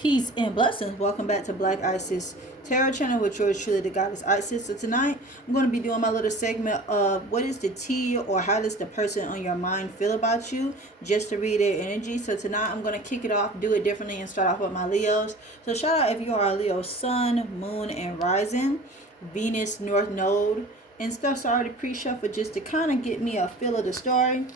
Peace and blessings. Welcome back to Black Isis Tarot Channel with yours truly, the goddess Isis. So tonight, I'm going to be doing my little segment of what is the tea or how does the person on your mind feel about you, just to read their energy. So tonight, I'm going to kick it off, do it differently, and start off with my Leos. So shout out if you are a Leo Sun, Moon, and Rising, Venus, North Node, and stuff's already pre-shuffled just to kind of get me a feel of the story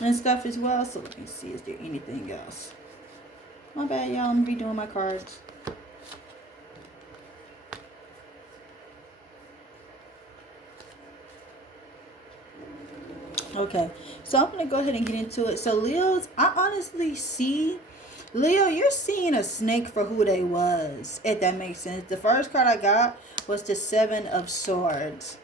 and stuff as well. So let me see, is there anything else? My bad, y'all. I'm redoing my cards. Okay, so I'm going to go ahead and get into it. So, Leos, I honestly see, Leo, you're seeing a snake for who they was, if that makes sense. The first card I got was the Seven of Swords.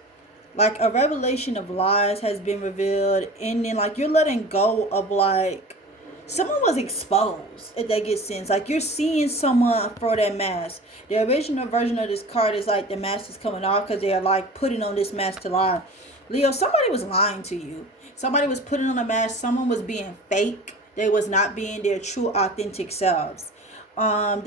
Like, a revelation of lies has been revealed, and then, like, you're letting go of, like, someone was exposed, if that gets sense. Like, you're seeing someone throw that mask. The original version of this card is like the mask is coming off because they're like putting on this mask to lie. Leo, somebody was lying to you. Somebody was putting on a mask. Someone was being fake. They was not being their true authentic selves. Someone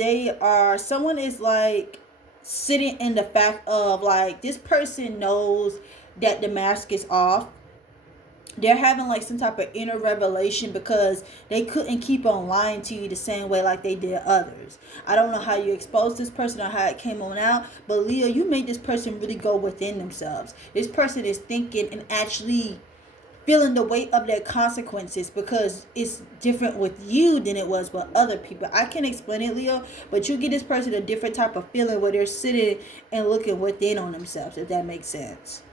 is like sitting in the fact of like this person knows that the mask is off. They're having like some type of inner revelation because they couldn't keep on lying to you the same way like they did others. I don't know how you exposed this person or how it came on out, but Leo, you made this person really go within themselves. This person is thinking and actually feeling the weight of their consequences because it's different with you than it was with other people. I can't explain it, Leo, but you get this person a different type of feeling where they're sitting and looking within on themselves, if that makes sense.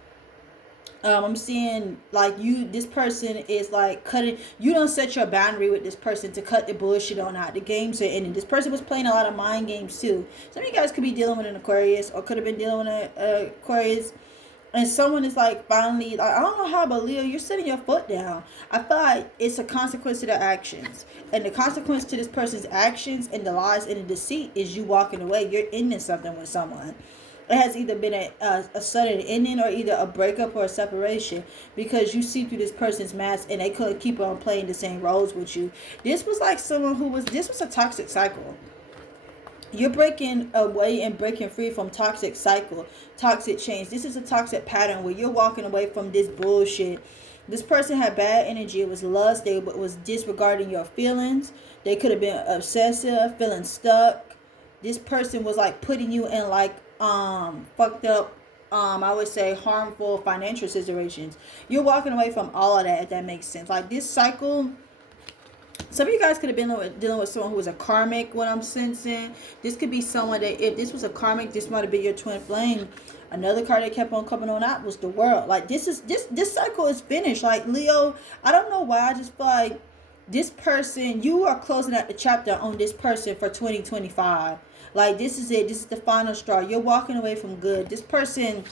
I'm seeing like this person is like cutting, you don't set your boundary with this person to cut the bullshit on out. The games are ending. This person was playing a lot of mind games too. Some of you guys could be dealing with an Aquarius or could have been dealing with an Aquarius. And someone is like finally, like, I don't know how, but Leo, you're setting your foot down. I feel like it's a consequence to their actions. And the consequence to this person's actions and the lies and the deceit is you walking away. You're ending something with someone. It has either been a sudden ending or either a breakup or a separation because you see through this person's mask and they couldn't keep on playing the same roles with you. This was like this was a toxic cycle. You're breaking away and breaking free from toxic cycle, toxic change. This is a toxic pattern where you're walking away from this bullshit. This person had bad energy. It was lust. They was disregarding your feelings. They could have been obsessive, feeling stuck. This person was like putting you in like fucked up, I would say harmful financial situations. You're walking away from all of that, if that makes sense. Like this cycle, some of you guys could have been dealing with someone who was a karmic, what I'm sensing. This could be someone that, if this was a karmic, this might have been your twin flame. Another card that kept on coming on out was the World. Like this cycle is finished. Like Leo, I don't know why, I just feel like this person, you are closing out the chapter on this person for 2025. Like this is it. This is the final straw. You're walking away from good. This person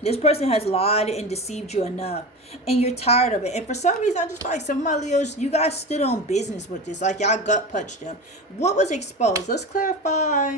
has lied and deceived you enough, and you're tired of it. And for some reason, I just like some of my Leos, you guys stood on business with this. Like y'all gut punched them. What was exposed? Let's clarify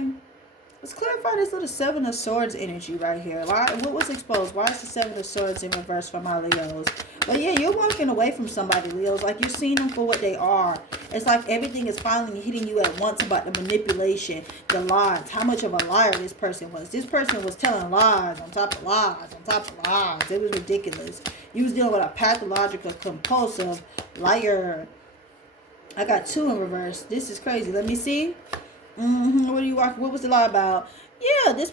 this little Seven of Swords energy right here. What was exposed? Why is the Seven of Swords in reverse for my Leos? But yeah, you're walking away from somebody, Leos. Like you're seeing them for what they are. It's like everything is finally hitting you at once about the manipulation, the lies, how much of a liar this person was. This person was telling lies on top of lies on top of lies. It was ridiculous. You was dealing with a pathological, compulsive liar. I got two in reverse. This is crazy. Let me see. What was the lie about? Yeah, this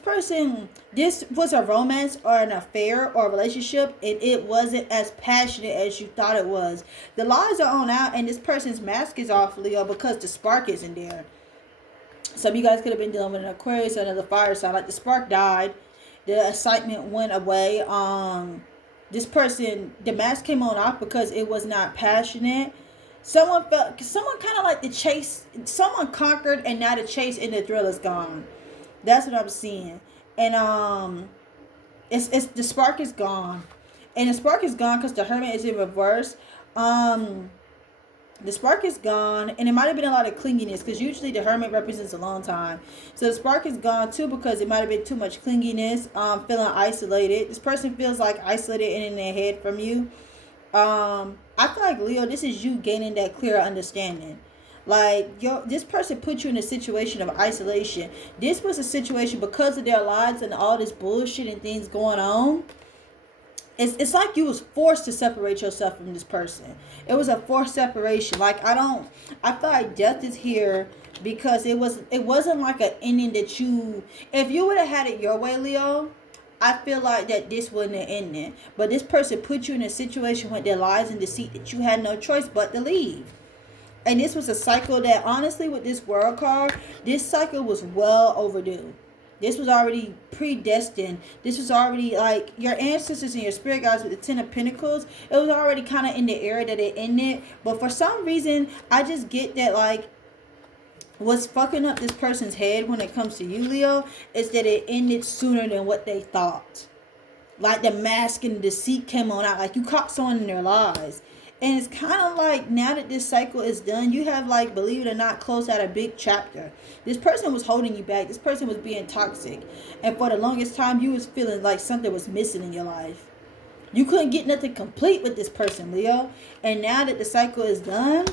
was a romance or an affair or a relationship, and it wasn't as passionate as you thought it was. The lies are on out, and this person's mask is off, Leo, because the spark isn't there. Some of you guys could have been dealing with an Aquarius or another fire sign. Like the spark died, the excitement went away. This person, the mask came on off because it was not passionate. Someone kind of like the chase, someone conquered, and now the chase and the thrill is gone. That's what I'm seeing. And it's the spark is gone. And the spark is gone because the Hermit is in reverse. The spark is gone, and it might have been a lot of clinginess because usually the Hermit represents a long time. So the spark is gone too because it might have been too much clinginess, feeling isolated. This person feels like isolated and in their head from you. I feel like, Leo, this is you gaining that clearer understanding. Like, this person put you in a situation of isolation. This was a situation because of their lives and all this bullshit and things going on. It's like you was forced to separate yourself from this person. It was a forced separation. Like, I feel like death is here because it wasn't like an ending that you, if you would have had it your way, Leo, I feel like that this wasn't an ending. But this person put you in a situation with their lies and deceit that you had no choice but to leave. And this was a cycle that, honestly, with this world card, this cycle was well overdue. This was already predestined. This was already like your ancestors and your spirit guides with the Ten of Pentacles. It was already kind of in the era that it ended. But for some reason, I just get that, like, what's fucking up this person's head when it comes to you, Leo, is that it ended sooner than what they thought. Like, the mask and the deceit came on out. Like, you caught someone in their lies. And it's kind of like, now that this cycle is done, you have, like, believe it or not, closed out a big chapter. This person was holding you back. This person was being toxic. And for the longest time, you was feeling like something was missing in your life. You couldn't get nothing complete with this person, Leo. And now that the cycle is done,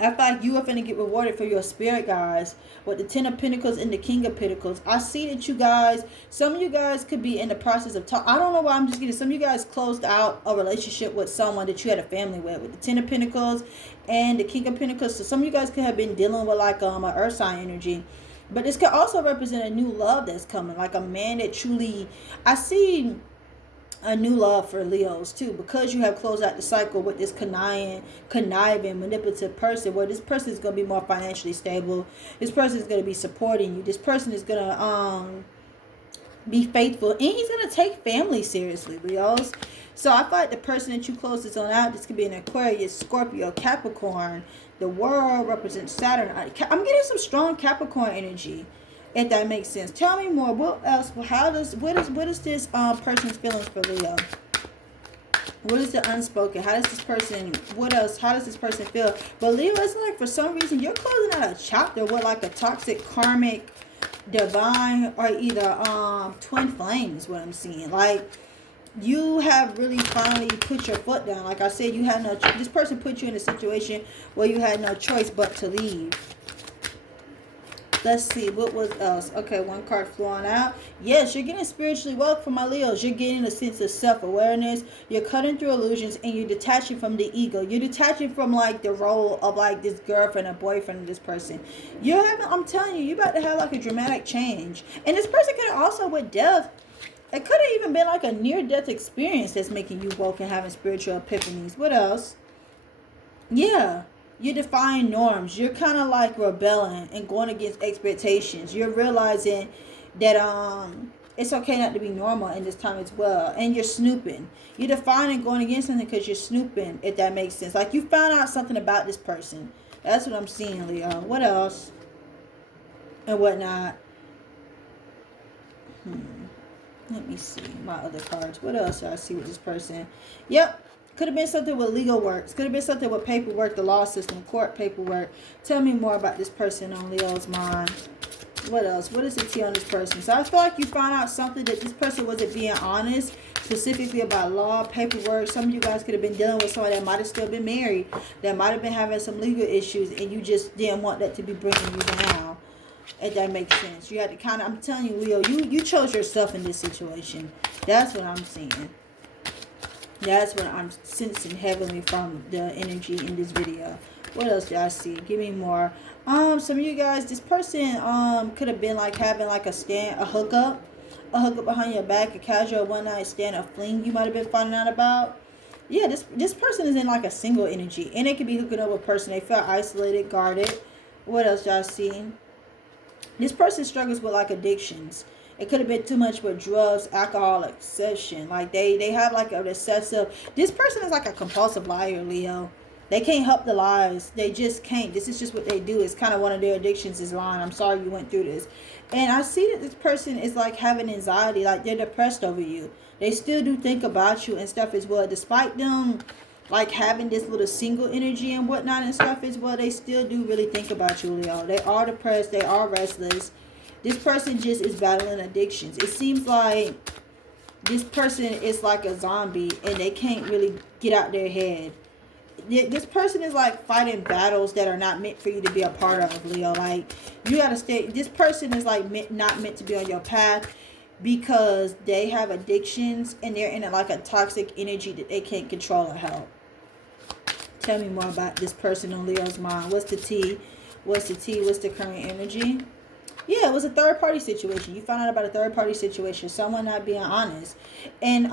I feel like you are going to get rewarded for your spirit, guys. With the Ten of Pentacles and the King of Pentacles. I see that you guys, some of you guys could be in the process of I don't know why I'm just getting, some of you guys closed out a relationship with someone that you had a family with the Ten of Pentacles and the King of Pentacles. So some of you guys could have been dealing with like an earth sign energy. But this could also represent a new love that's coming. Like a man that truly, I see a new love for Leos too, because you have closed out the cycle with this conniving, manipulative person, where this person is going to be more financially stable. This person is going to be supporting you. This person is going to be faithful, and he's going to take family seriously, Leos. So I feel like the person that you close this on out, this could be an Aquarius, Scorpio, Capricorn. The world represents Saturn. I'm getting some strong Capricorn energy, if that makes sense. Tell me more. What else? What is this person's feelings for Leo? What is the unspoken? How does this person, what else? How does this person feel? But Leo, it's like for some reason you're closing out a chapter with like a toxic, karmic, divine, or either twin flame is what I'm seeing. Like, you have really finally put your foot down. Like I said, you had no, this person put you in a situation where you had no choice but to leave. Let's see, what was else? Okay, one card flowing out. Yes, you're getting spiritually woke from my Leos. You're getting a sense of self-awareness. You're cutting through illusions and you're detaching from the ego. You're detaching from like the role of like this girlfriend or boyfriend of this person. You're having, I'm telling you, you're about to have like a dramatic change. And this person could also, with death, it could have even been like a near-death experience that's making you woke and having spiritual epiphanies. What else? Yeah. You're defying norms. You're kind of like rebelling and going against expectations. You're realizing that it's okay not to be normal in this time as well. And you're snooping. You're defying going against something because you're snooping, if that makes sense. Like, you found out something about this person. That's what I'm seeing, Leo. What else? And whatnot. Let me see my other cards. What else do I see with this person? Yep. Could have been something with legal works. Could have been something with paperwork, the law system, court paperwork. Tell me more about this person on Leo's mind. What else? What is the tea on this person? So I feel like you found out something that this person wasn't being honest, specifically about law, paperwork. Some of you guys could have been dealing with someone that might have still been married, that might have been having some legal issues, and you just didn't want that to be bringing you down. If that makes sense. You had to kind of, I'm telling you, Leo, you chose yourself in this situation. That's what I'm seeing. That's what I'm sensing heavily from the energy in this video. What else do I see? Give me more. Some of you guys, this person could have been like having like a hookup behind your back, a casual one night stand, a fling you might have been finding out about. Yeah, this person is in like a single energy, and it could be hooking up with a person. They felt isolated, guarded. What else do I see? This person struggles with like addictions. It could have been too much with drugs, alcohol, obsession. Like they have like an excessive. This person is like a compulsive liar, Leo. They can't help the lies. They just can't. This is just what they do. It's kind of one of their addictions is lying. I'm sorry you went through this. And I see that this person is like having anxiety. Like they're depressed over you. They still do think about you and stuff as well. Despite them like having this little single energy and whatnot and stuff as well, they still do really think about you, Leo. They are depressed. They are restless. This person just is battling addictions. It seems like this person is like a zombie and they can't really get out their head. this person is like fighting battles that are not meant for you to be a part of, Leo. Like, you gotta stay. This person is like not meant to be on your path because they have addictions and they're in like a toxic energy that they can't control or help. Tell me more about this person on Leo's mind. What's the T? What's the T? What's the current energy? Yeah, it was a third party situation. You found out about a third party situation, someone not being honest. And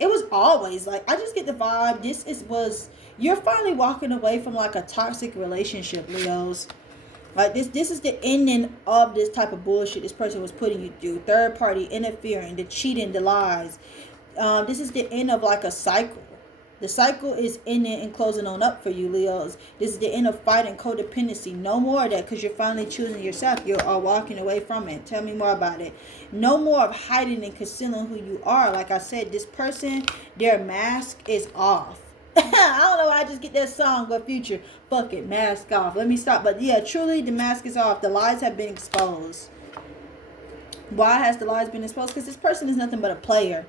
it was always like, I just get the vibe was you're finally walking away from like a toxic relationship, Leos. Like this is the ending of this type of bullshit this person was putting you through. Third party interfering, the cheating, the lies. This is the end of like a cycle. The cycle is ending and closing on up for you, Leos. This is the end of fight and codependency. No more of that because you're finally choosing yourself. You are walking away from it. Tell me more about it. No more of hiding and concealing who you are. Like I said, this person, their mask is off. I don't know why I just get that song, but Future, fuck it, mask off. Let me stop. But yeah, truly, the mask is off. The lies have been exposed. Why has the lies been exposed? Because this person is nothing but a player.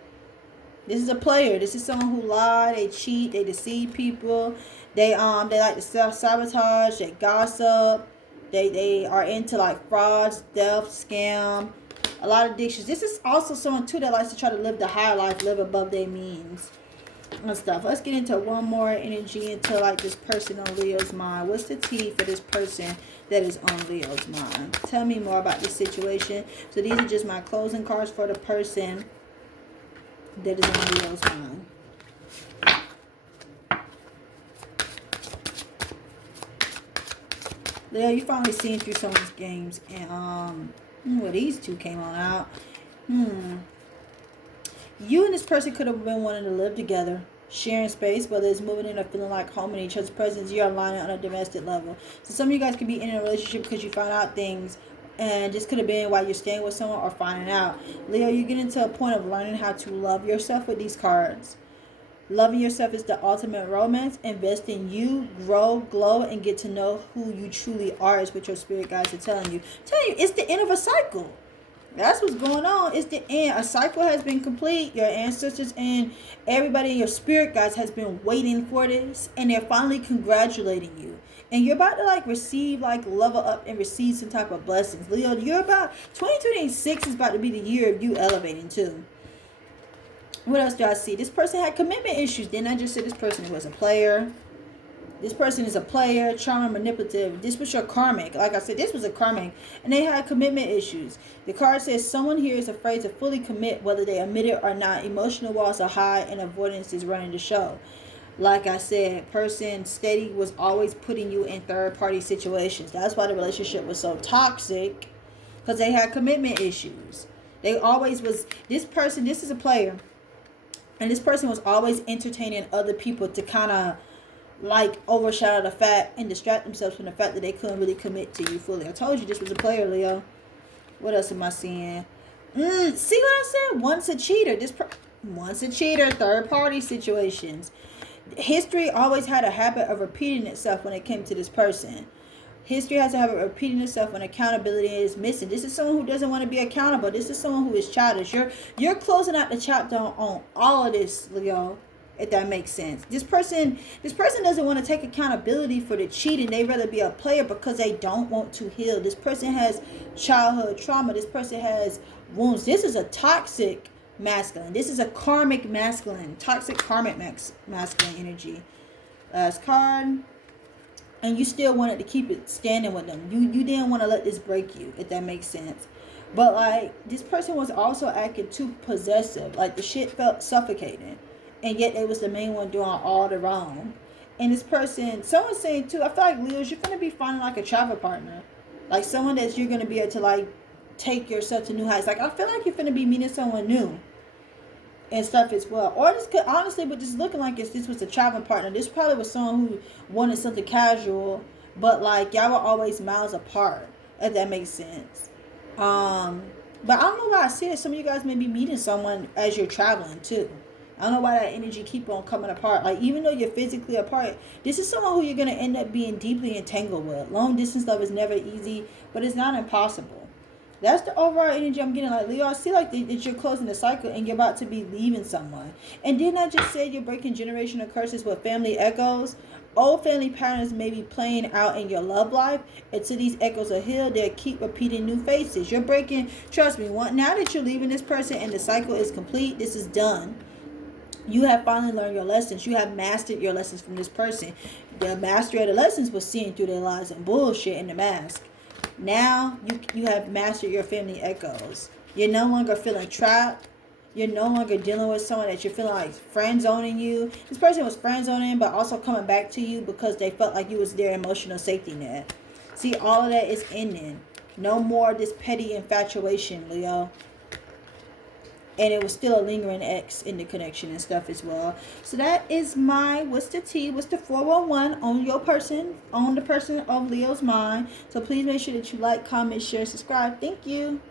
This is a player. This is someone who lie, they cheat, they deceive people. They like to self-sabotage, they gossip. They are into like frauds, theft, scam, a lot of addictions. This is also someone too that likes to try to live the higher life, live above their means and stuff. Let's get into one more energy into like this person on Leo's mind. What's the T for this person that is on Leo's mind? Tell me more about this situation. So these are just my closing cards for the person that is on Leo's mind. Leo, you finally seen through some of these games, and well, these two came on out. You and this person could have been wanting to live together, sharing space, whether it's moving in or feeling like home in each other's presence. You're aligning on a domestic level. So some of you guys could be in a relationship because you found out things. And this could have been while you're staying with someone or finding out. Leo, you're getting to a point of learning how to love yourself with these cards. Loving yourself is the ultimate romance. Invest in you, grow, glow, and get to know who you truly are is what your spirit guides are telling you. It's the end of a cycle. That's what's going on. It's the end. A cycle has been complete. Your ancestors and everybody in your spirit guides has been waiting for this. And they're finally congratulating you. And you're about to like receive, like level up and receive some type of blessings. Leo, you're about, 2026 is about to be the year of you elevating too. What else do I see? This person had commitment issues. Didn't I just say this person was a player? This person is a player, charmer, manipulative. This was your karmic. Like I said, this was a karmic. And they had commitment issues. The card says someone here is afraid to fully commit, whether they admit it or not. Emotional walls are high and avoidance is running the show. Like I said, person steady was always putting you in third party situations. That's why the relationship was so toxic. Because they had commitment issues. They always was, this person, this is a player. And this person was always entertaining other people to kind of like overshadow the fact and distract themselves from the fact that they couldn't really commit to you fully. I told you this was a player, Leo. What else am I seeing? See what I said? Once a cheater. Once a cheater, third party situations. History always had a habit of repeating itself when it came to this person. History has a habit of repeating itself when accountability is missing. This is someone who doesn't want to be accountable. This is someone who is childish. You're closing out the chapter on all of this, Leo, if that makes sense. This person doesn't want to take accountability for the cheating. They'd rather be a player because they don't want to heal. This person has childhood trauma. This person has wounds. This is a toxic masculine. This is a karmic masculine. Toxic karmic masculine energy. Last card. And you still wanted to keep it standing with them. You didn't want to let this break you, if that makes sense. But like, this person was also acting too possessive. Like the shit felt suffocating. And yet they was the main one doing all the wrong. And this person, someone's saying too, I feel like Leos, you're going to be finding like a travel partner. Like someone that you're going to be able to like take yourself to new heights. Like I feel like you're going to be meeting someone new. And stuff as well. Or this could honestly, but just looking like this was a traveling partner. This probably was someone who wanted something casual, but like y'all were always miles apart, if that makes sense. But I don't know why I see that some of you guys may be meeting someone as you're traveling too. I don't know why that energy keep on coming apart. Like even though you're physically apart, this is someone who you're gonna end up being deeply entangled with. Long distance love is never easy, but it's not impossible. That's the overall energy I'm getting. Like, Leo, I see like that you're closing the cycle and you're about to be leaving someone. And didn't I just say you're breaking generational curses with family echoes? Old family patterns may be playing out in your love life. Until these echoes are healed, they'll keep repeating new faces. You're breaking, trust me, now that you're leaving this person and the cycle is complete, this is done. You have finally learned your lessons. You have mastered your lessons from this person. The mastery of the lessons was seeing through their lies and bullshit in the mask. Now you have mastered your family echoes. You're no longer feeling trapped. You're no longer dealing with someone that you're feeling like friend zoning you. This person was friend zoning, but also coming back to you because they felt like you was their emotional safety net. See, all of that is ending. No more this petty infatuation, Leo. And it was still a lingering X in the connection and stuff as well. So that is my what's the T, what's the 411 on your person, on the person of Leo's mind. So please make sure that you like, comment, share, subscribe. Thank you.